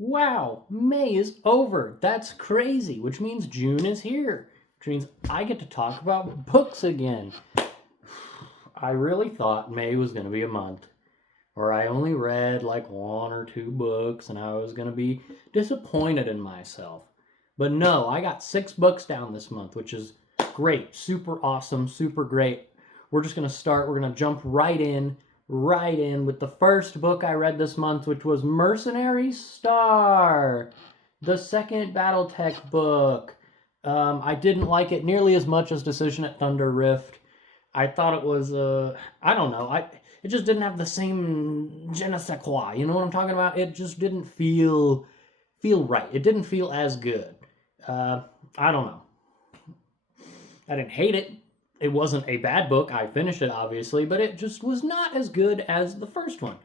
Wow, May is over. That's crazy, which means June is here, which means I get to talk about books again. I really thought May was going to be a month where I only read like one or two books and I was going to be disappointed in myself. But no, I got 6 books down this month, which is great, super awesome, super great. We're just going to start, we're going to jump right in with the first book I read this month, which was Mercenary Star, the second Battletech book. I didn't like it nearly as much as Decision at Thunder Rift. I thought it was, I don't know, it just didn't have the same je ne sais quoi. You know what I'm talking about? It just didn't feel right. It didn't feel as good. I don't know. I didn't hate it. It wasn't a bad book. I finished it, obviously, but it just was not as good as the first one,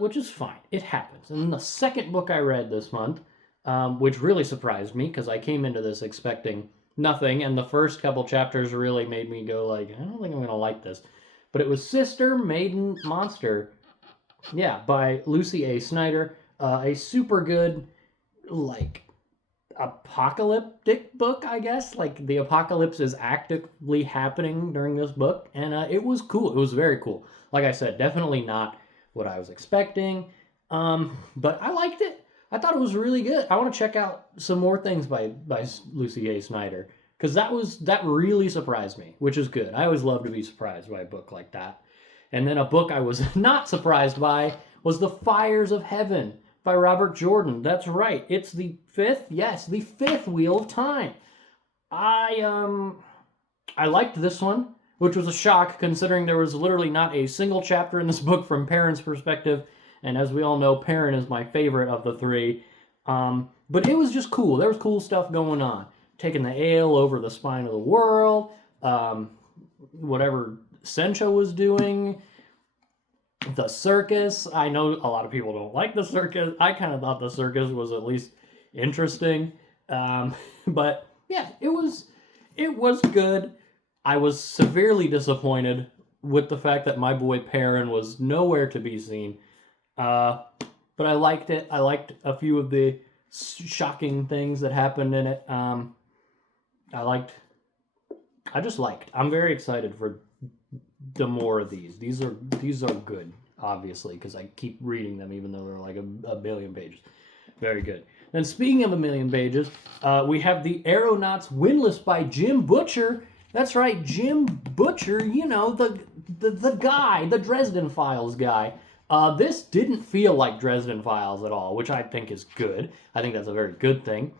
which is fine. It happens. And then the second book I read this month, which really surprised me because I came into this expecting nothing, and the first couple chapters really made me go like, I don't think I'm going to like this. But it was Sister Maiden Monster, yeah, by Lucy A. Snyder, a super good, like, apocalyptic book, I guess. Like, the apocalypse is actively happening during this book, and it was cool. It was very cool. Like I said, definitely not what I was expecting, but I liked it. I thought it was really good. I want to check out some more things by Lucy A. Snyder, because that really surprised me, which is good. I always love to be surprised by a book like that. And then a book I was not surprised by was The Fires of Heaven by Robert Jordan. That's right. It's the fifth Wheel of Time. I liked this one, which was a shock considering there was literally not a single chapter in this book from Perrin's perspective. And as we all know, Perrin is my favorite of the three. But it was just cool. There was cool stuff going on. Taking the ale over the spine of the world. Whatever Sencha was doing. The circus. I know a lot of people don't like the circus. I kind of thought the circus was at least interesting. But yeah, it was good. I was severely disappointed with the fact that my boy Perrin was nowhere to be seen. But I liked it. I liked a few of the shocking things that happened in it. I'm very excited for the more of these. These are good, obviously, because I keep reading them even though they're like a billion pages. Very good. And speaking of a million pages, we have The Aeronauts Windlass by Jim Butcher. That's right, Jim Butcher, you know, the guy, the Dresden Files guy. This didn't feel like Dresden Files at all, which I think is good. I think that's a very good thing.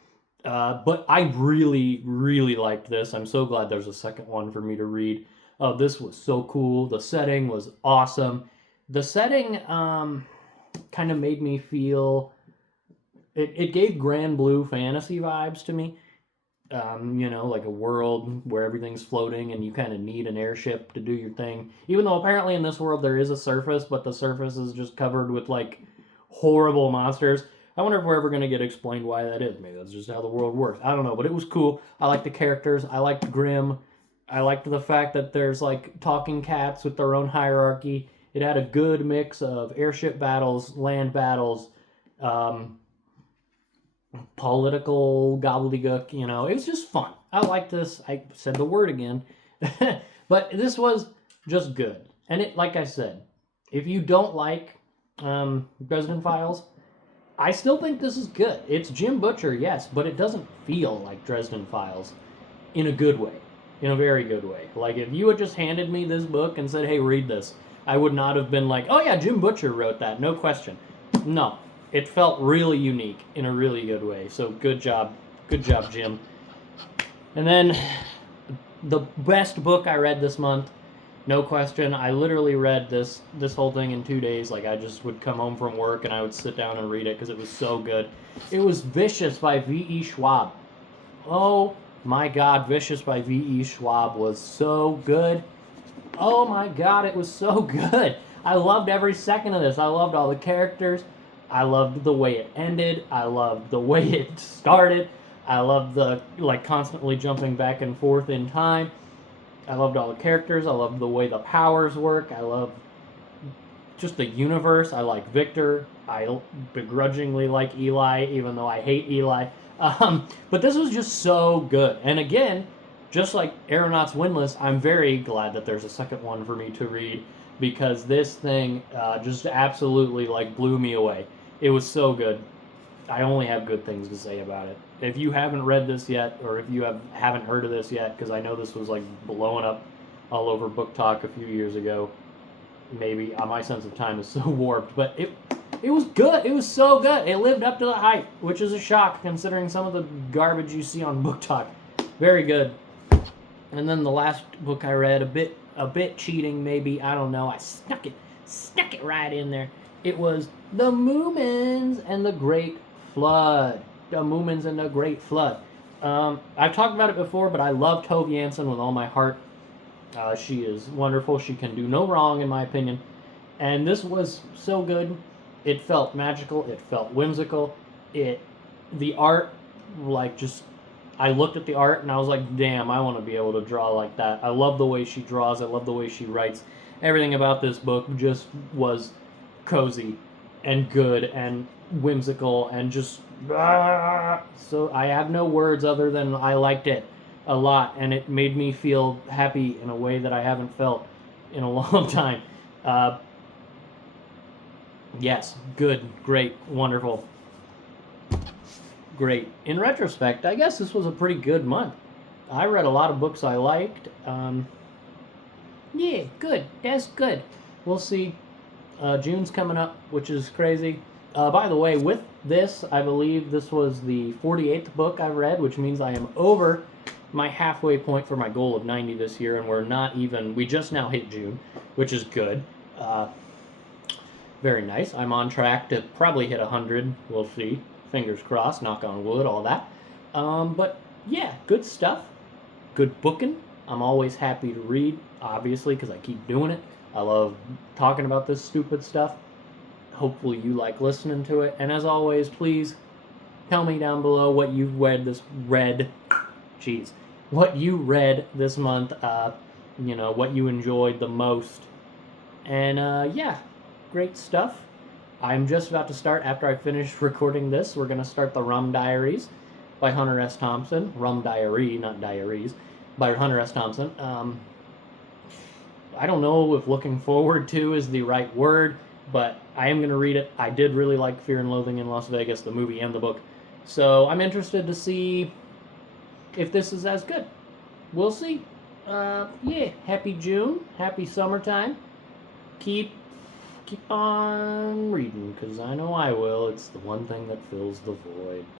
But I really, really liked this. I'm so glad there's a second one for me to read. This was so cool. The setting was awesome. The setting kind of made me feel... It gave Grand Blue Fantasy vibes to me. You know, like a world where everything's floating and you kind of need an airship to do your thing. Even though apparently in this world there is a surface, but the surface is just covered with, like, horrible monsters. I wonder if we're ever going to get explained why that is. Maybe that's just how the world works. I don't know, but it was cool. I liked the characters. I liked Grimm. I liked the fact that there's, like, talking cats with their own hierarchy. It had a good mix of airship battles, land battles, political gobbledygook, you know. It was just fun. I liked this. I said the word again. But this was just good. And it, like I said, if you don't like Dresden Files, I still think this is good. It's Jim Butcher, yes, but it doesn't feel like Dresden Files in a good way. In a very good way. Like, if you had just handed me this book and said, hey, read this, I would not have been like, oh yeah, Jim Butcher wrote that, no question. No. It felt really unique in a really good way. So good job, Jim. And then the best book I read this month, no question. I literally read this whole thing in 2 days. Like, I just would come home from work and I would sit down and read it because it was so good. It was Vicious by V.E. Schwab. Oh my God, Vicious by V.E. Schwab was so good. Oh my God, it was so good. I loved every second of this. I loved all the characters. I loved the way it ended. I loved the way it started. I loved the, like, constantly jumping back and forth in time. I loved all the characters. I loved the way the powers work. I loved just the universe. I like Victor. I begrudgingly like Eli, even though I hate Eli. But this was just so good. And again, just like Aeronauts Windless, I'm very glad that there's a second one for me to read because this thing just absolutely like blew me away. It was so good. I only have good things to say about it. If you haven't read this yet, or if you haven't heard of this yet, because I know this was like blowing up all over Book Talk a few years ago, maybe my sense of time is so warped, but it was good. It was so good. It lived up to the hype, which is a shock considering some of the garbage you see on Book Talk. Very good. And then the last book I read, a bit cheating maybe, I don't know. I snuck it right in there. It was The Moomins and the Great Flood. The Moomins and the Great Flood. I've talked about it before, but I love Tove Jansson with all my heart. She is wonderful. She can do no wrong, in my opinion. And this was so good. It felt magical. It felt whimsical. The art, like, just, I looked at the art and I was like, damn, I want to be able to draw like that. I love the way she draws. I love the way she writes. Everything about this book just was cozy and good and whimsical and just so I have no words other than I liked it a lot, and it made me feel happy in a way that I haven't felt in a long time. Yes, good, great, wonderful, great. In retrospect, I guess this was a pretty good month. I read a lot of books I liked. Yeah, good, that's good. We'll see. June's coming up, which is crazy. By the way, with this, I believe this was the 48th book I've read, which means I am over my halfway point for my goal of 90 this year, and we just now hit June, which is good. Very nice. I'm on track to probably hit 100. We'll see. Fingers crossed, knock on wood, all that. But yeah, good stuff. Good booking. I'm always happy to read, obviously, because I keep doing it. I love talking about this stupid stuff. Hopefully you like listening to it. And as always, please tell me down below what you read this month. What you enjoyed the most. And yeah, great stuff. I'm just about to start, after I finish recording this, we're going to start the Rum Diaries by Hunter S. Thompson. Rum Diary, not Diaries, by Hunter S. Thompson. I don't know if looking forward to is the right word, but I am going to read it. I did really like Fear and Loathing in Las Vegas, the movie and the book. So I'm interested to see if this is as good. We'll see. Yeah, happy June, happy summertime. Keep on reading, because I know I will. It's the one thing that fills the void.